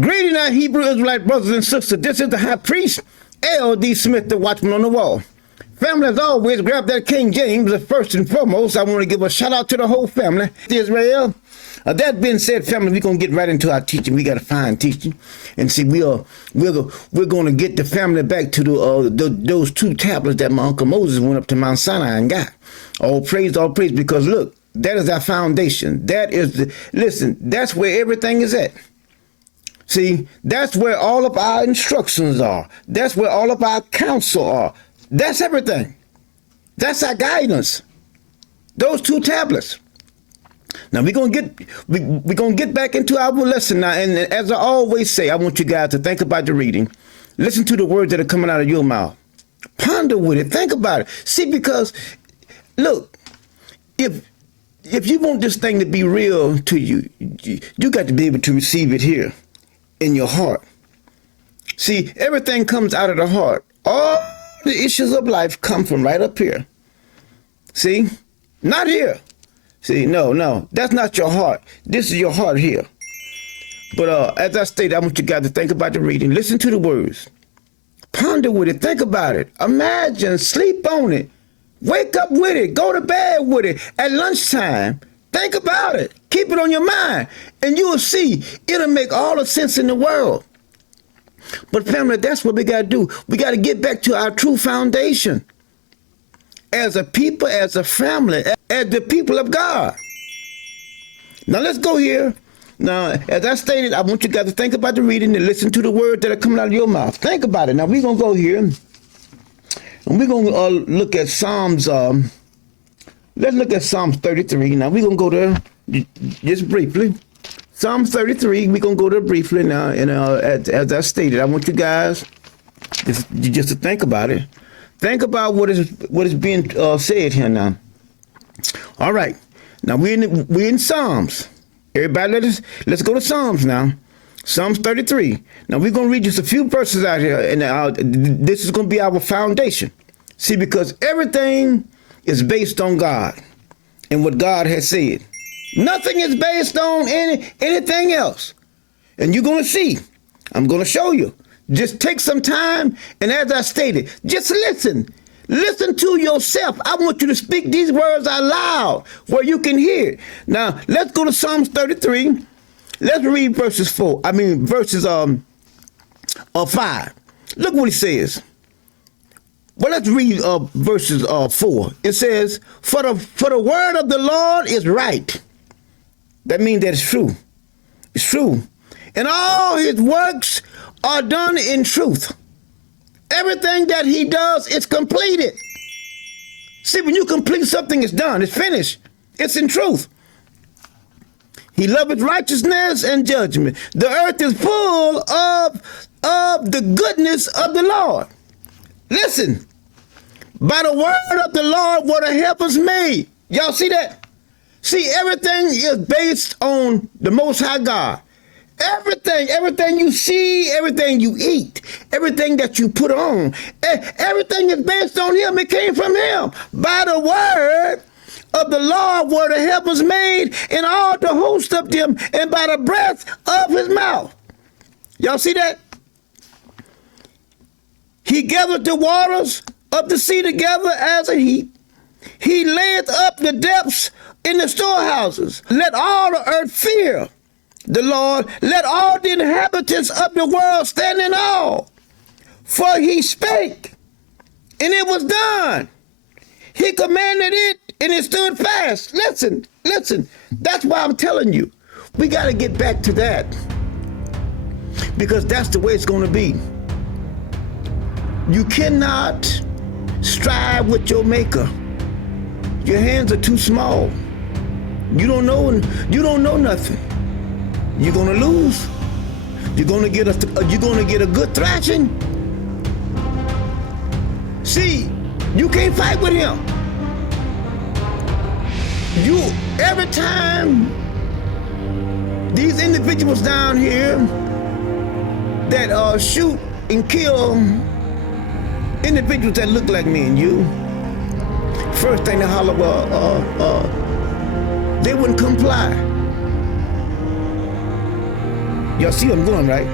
Greeting our Hebrew Israelite brothers and sisters. This is the high priest, L.D. Smith, the watchman on the wall. Family, as always, grab that King James. First and foremost, I want to give a shout out to the whole family, Israel. That being said, family, we're going to get right into our teaching. We got a fine teaching. And see, we're going to get the family back to those two tablets that my Uncle Moses went up to Mount Sinai and got. All praise, because look, that is our foundation. That is listen, that's where everything is at. See, that's where all of our instructions are. That's where all of our counsel are. That's everything. That's our guidance. Those two tablets. Now we're gonna get back into our lesson now. And as I always say, I want you guys to think about the reading. Listen to the words that are coming out of your mouth. Ponder with it. Think about it. See, because look, if you want this thing to be real to you, you got to be able to receive it here in your heart. See, everything comes out of the heart. All the issues of life come from right up here. See, not here. See, no, that's not your heart. This is your heart here. But as I stated, I want you guys to think about the reading. Listen to the words. Ponder with it. Think about it. Imagine. Sleep on it. Wake up with it. Go to bed with it. At lunchtime, think about it. Keep it on your mind. And you will see it'll make all the sense in the world. But family, that's what we got to do. We got to get back to our true foundation. As a people, as a family, as the people of God. Now let's go here. Now, as I stated, I want you guys to think about the reading and listen to the words that are coming out of your mouth. Think about it. Now we're going to go here and we're going to look at Psalms. Let's look at Psalms 33. Now we're going to go there just briefly. Psalm 33, we're going to go there briefly now. And as I stated, I want you guys just to think about it. Think about what is being said here now. All right. Now we're in Psalms. Everybody, let's go to Psalms now. Psalms 33. Now we're going to read just a few verses out here, and this is going to be our foundation. See, because everything is based on God and what God has said. Nothing is based on anything else. And you're going to see. I'm going to show you. Just take some time, and as I stated, just listen. Listen to yourself. I want you to speak these words out loud where you can hear it. Now, let's go to Psalms 33. Let's read verses 5. Look what he says. Well, let's read verses 4. It says, For the word of the Lord is right. That means that it's true. It's true. And all his works are done in truth. Everything that he does is completed. See, when you complete something, it's done. It's finished. It's in truth. He loveth righteousness and judgment. The earth is full of the goodness of the Lord. Listen. By the word of the Lord were the heavens made. Y'all see that? See, everything is based on the Most High God. Everything you see, everything you eat, everything that you put on, everything is based on him. It came from him. By the word of the Lord were the heavens made, and all the host of them, and by the breath of his mouth. Y'all see that? He gathered the waters of the sea together as a heap. He layeth up the depths in the storehouses. Let all the earth fear the Lord. Let all the inhabitants of the world stand in awe. For he spake, and it was done. He commanded it, and it stood fast. Listen. That's why I'm telling you, we got to get back to that. Because that's the way it's going to be. You cannot strive with your maker. Your hands are too small. You don't know nothing. You're gonna lose. You're gonna get a good thrashing. See, you can't fight with him. Every time these individuals down here that shoot and kill individuals that look like me and you, first thing they holler, they wouldn't comply. Y'all see where I'm going, right?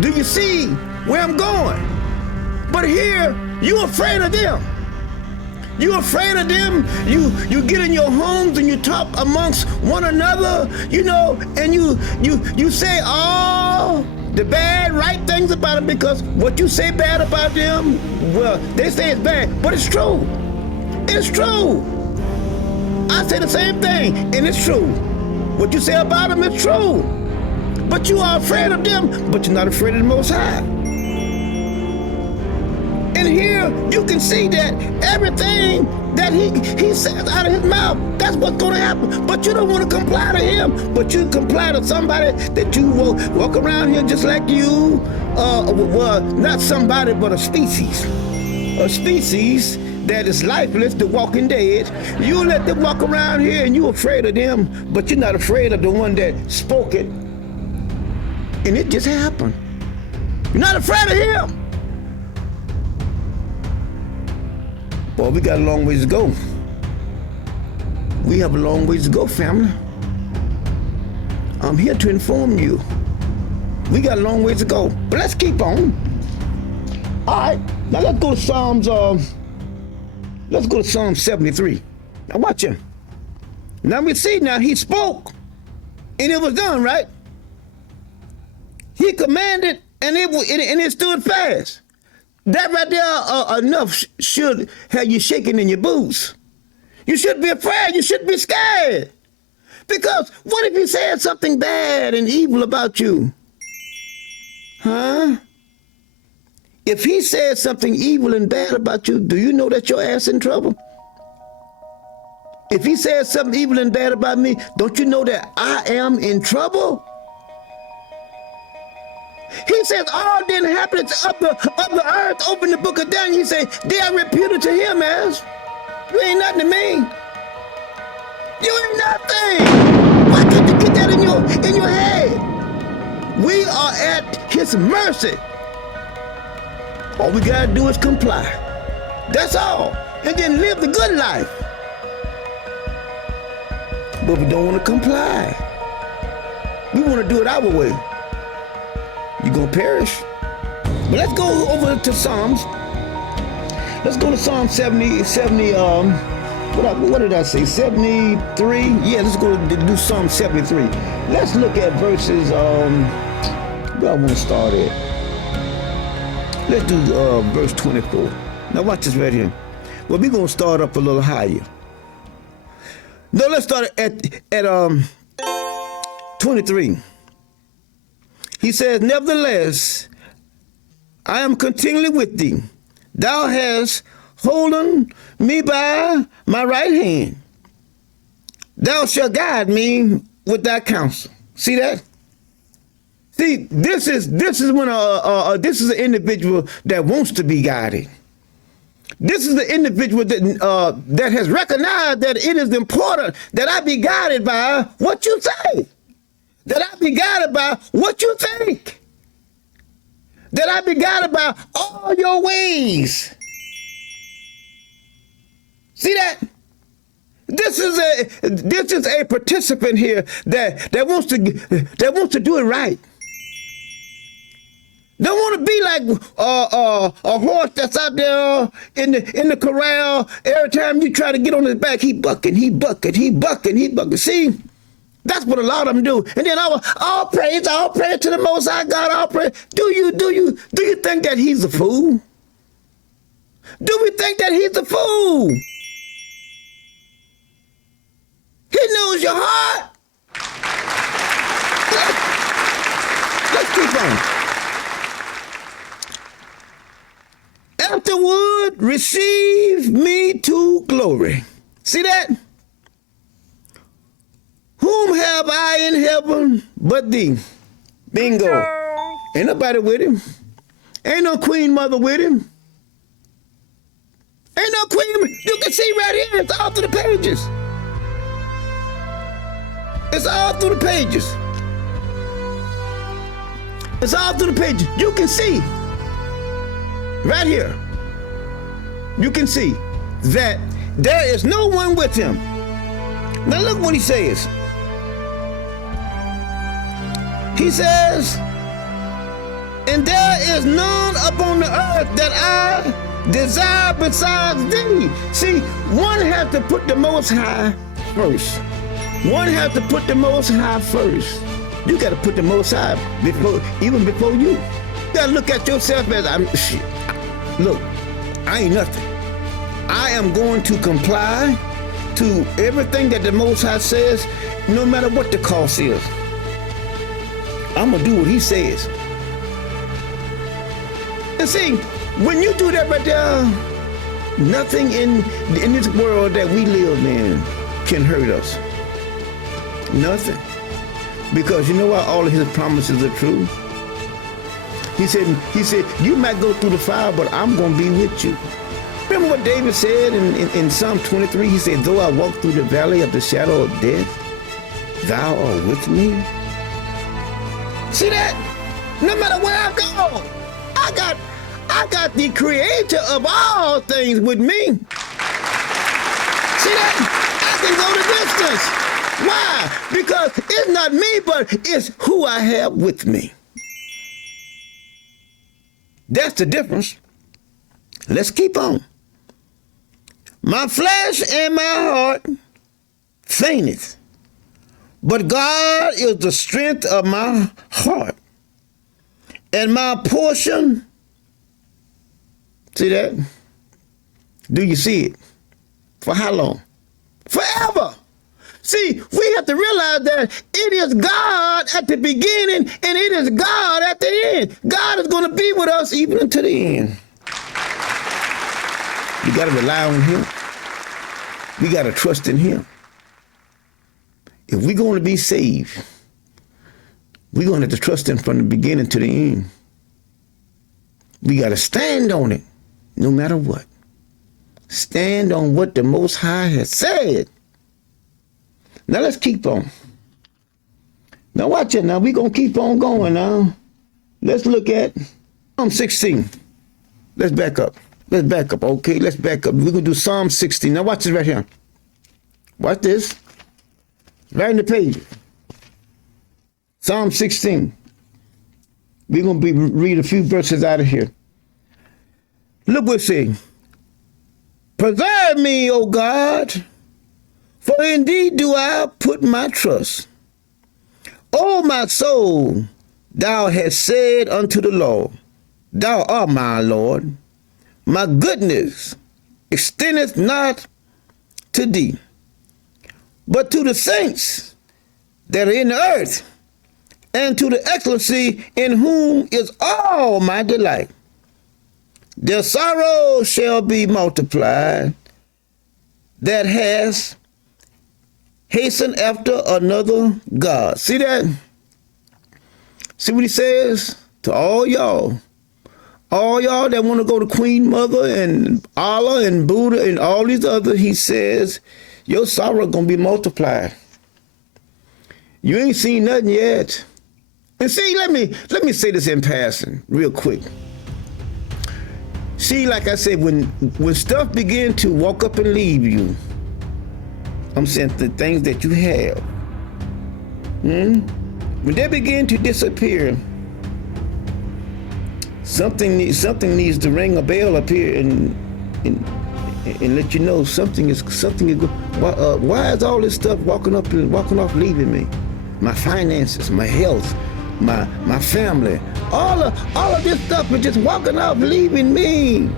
Do you see where I'm going? But here, you're afraid of them. You're afraid of them. You get in your homes and you talk amongst one another, and you say all the bad, right things about them, because what you say bad about them, well, they say it's bad, but it's true. It's true. I say the same thing, and it's true. What you say about them is true. But you are afraid of them, but you're not afraid of the Most High. And here you can see that everything that he says out of his mouth, that's what's going to happen. But you don't want to comply to him, but you comply to somebody that you will walk around here just like you, well, not somebody, but a species. A species that is lifeless, the walking dead. You let them walk around here and you're afraid of them, but you're not afraid of the one that spoke it. And it just happened. You're not afraid of him. Boy, we got a long ways to go. We have a long ways to go, family. I'm here to inform you. We got a long ways to go, but let's keep on. All right, now let's go to Psalms. Let's go to Psalm 73. Now watch him. Now we see. Now he spoke, and it was done, right? He commanded, and it stood fast. That right there enough should have you shaking in your boots. You shouldn't be afraid. You shouldn't be scared. Because what if he said something bad and evil about you? Huh? If he said something evil and bad about you, do you know that your ass in trouble? If he said something evil and bad about me, don't you know that I am in trouble? He says all the inhabitants of the earth, open the book of Daniel, he said, they are reputed to him as, you ain't nothing to me. You ain't nothing. Why can't you get that in your head? We are at his mercy. All we gotta do is comply. That's all. And then live the good life. But we don't want to comply. We want to do it our way. You're going to perish. But let's go over to Psalms. Let's go to Psalm 70, what did I say, 73? Yeah, let's go do Psalm 73. Let's look at verses, where I want to start at. Let's do verse 24. Now watch this right here. Well, we're going to start up a little higher. No, let's start at 23. He says, nevertheless, I am continually with thee. Thou hast holden me by my right hand. Thou shalt guide me with thy counsel. See that? See, this is when this is an individual that wants to be guided. This is the individual that has recognized that it is important that I be guided by what you say. That I be guided by what you think. That I be guided by all your ways. See that? This is a participant here that wants to do it right. Don't want to be like a horse that's out there in the corral. Every time you try to get on his back, he bucking. See? That's what a lot of them do. And then all praise to the Most High God, all praise. Do you think that he's a fool? Do we think that he's a fool? He knows your heart. Let's keep on. Afterward, receive me to glory. See that? Whom have I in heaven but thee? Bingo. Ain't nobody with him. Ain't no queen mother with him. Ain't no queen. You can see right here, it's all through the pages. It's all through the pages. It's all through the pages. You can see. Right here. You can see that there is no one with him. Now look what he says. He says, and there is none upon the earth that I desire besides thee. See, one has to put the Most High first. One has to put the Most High first. You got to put the Most High even before you. You got to look at yourself as, look, I ain't nothing. I am going to comply to everything that the Most High says, no matter what the cost is. I'm going to do what he says. And see, when you do that right there, nothing in this world that we live in can hurt us. Nothing. Because you know what? All of his promises are true. He said, you might go through the fire, but I'm going to be with you. Remember what David said in Psalm 23? He said, though I walk through the valley of the shadow of death, thou art with me. See that? No matter where I go, I got the creator of all things with me. See that? I can go the distance. Why? Because it's not me, but it's who I have with me. That's the difference. Let's keep on. My flesh and my heart fainteth, but God is the strength of my heart and my portion. See that? Do you see it? For how long? Forever. See, we have to realize that it is God at the beginning and it is God at the end. God is going to be with us even until the end. You got to rely on him. We got to trust in him. If we're going to be saved, we're going to have to trust him from the beginning to the end. We got to stand on it no matter what. Stand on what the Most High has said. Now let's keep on. Now watch it now. We're going to keep on going now. Let's look at Psalm 16. Let's back up. Let's back up. Okay, let's back up. We're going to do Psalm 16. Now watch this right here. Watch this. Right in the page. Psalm 16. We're going to read a few verses out of here. Look what it says. Preserve me, O God, for in thee do I put my trust. O my soul, thou hast said unto the Lord, thou art my Lord. My goodness extendeth not to thee, but to the saints that are in the earth, and to the excellency in whom is all my delight. Their sorrow shall be multiplied, that has hastened after another God. See that? See what he says to all y'all that want to go to Queen Mother and Allah and Buddha and all these others. He says, your sorrow gonna be multiplied. You ain't seen nothing yet. And see, let me say this in passing real quick. See, like I said, when stuff begin to walk up and leave you, I'm saying the things that you have, when they begin to disappear, something needs to ring a bell up here and let you know something is good. Why is all this stuff walking off leaving me? My finances, my health, my family, all of this stuff is just walking off leaving me.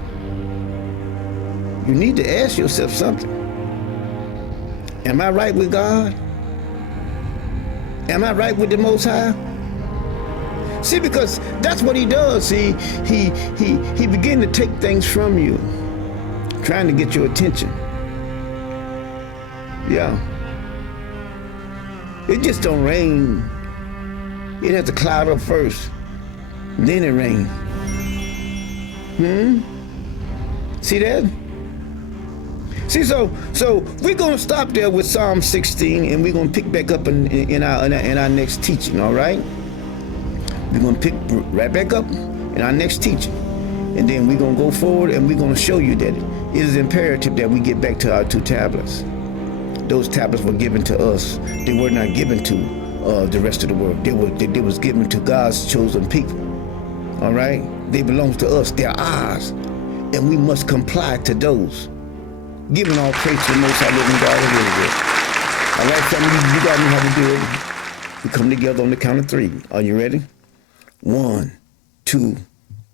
You need to ask yourself something. Am I right with God? Am I right with the Most High? See, because that's what he does. He begin to take things from you, trying to get your attention. Yeah. It just don't rain. It has to cloud up first, then it rains. See that? See, so we're gonna stop there with Psalm 16, and we're gonna pick back up in our next teaching. All right? We're gonna pick right back up in our next teaching, and then we're gonna go forward, and we're gonna show you that it is imperative that we get back to our 2 tablets. Those tablets were given to us; they were not given to the rest of the world. They was given to God's chosen people. All right? They belong to us. They're ours. And we must comply to those. Giving all praise to the Most High living God and Israel. All right, family, you got to know how to do it. We come together on the count of 3. Are you ready? 1, 2,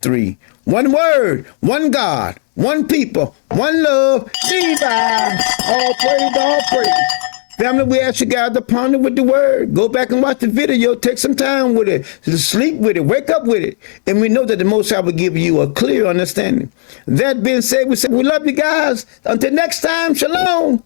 3. One word, one God, one people, one love. Divine. All praise, all praise. Family, we ask you guys to ponder with the word. Go back and watch the video. Take some time with it. Sleep with it. Wake up with it. And we know that the Most High will give you a clear understanding. That being said, we love you guys. Until next time, shalom.